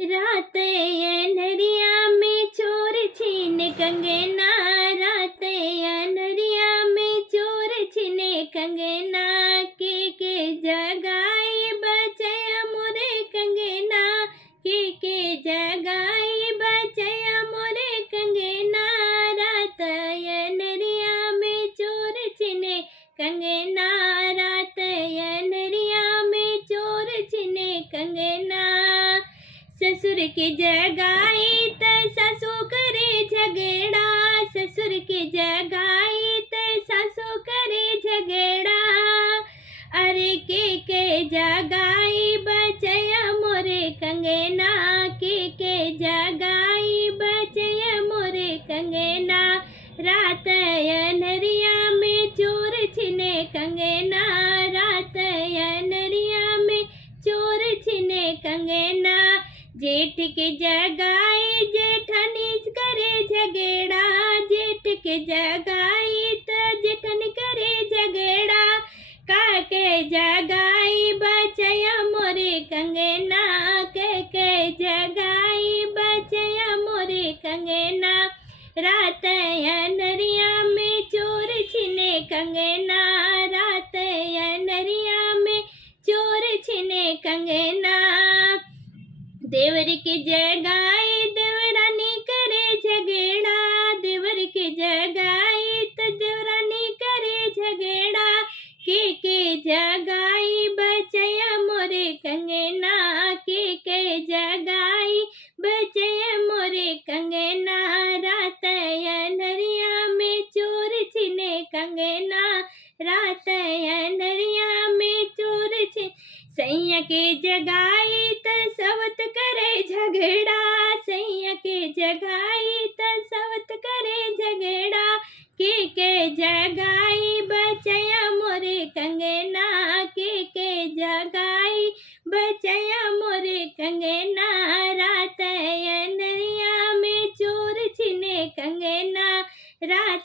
रात अनहरिया में चोर छीने कंगना, रात अनहरिया में चोर छीने कंगना, के जगाई बचया मोरे कंगना, के जगाई बचया मोरे कंगना, रात अनहरिया में चोर छीने कंगना, रात अनहरिया में चोर छीने कंगना। ससुर के जगाई त सासू करे झगड़ा, ससुर के जगाई त सासू करे झगड़ा, अरे के जगाई बचया मोरे कंगना, के जगाई बचया मोरे कंगना, रात अनहरिया में चोर छिने कंगना, रात अनहरिया में चोर छिने कंगना। जेठ के जगाई जेठनी करे झगड़ा, जेठ के जगाई त जेठन करे झगड़ा, काके जगाई बचया मोरे कंगना, के जगाई बचया मोरे कंगना, रात अनहरिया में चोर छिने कंगना, रात अनहरिया में चोर छिने कंगना। देवर के जगाई देवरानी करे झगड़ा, देवर के जगाई त देवरानी करे झगड़ा, के जगाई बचया मोरे कंगना, के जगाई बचया मोरे कंगना, रात अनहरिया में चोर छिने कंगना, रात अनहरिया में चोर छिने। सैया के जगाई त सवत करे झगड़ा, सैया के जगाई त सवत करे झगड़ा, के जगाई बचया मोरे कंगना, के जगाई बचया मोरे कंगना, रात अनहरिया में चोर छिने कंगना, रात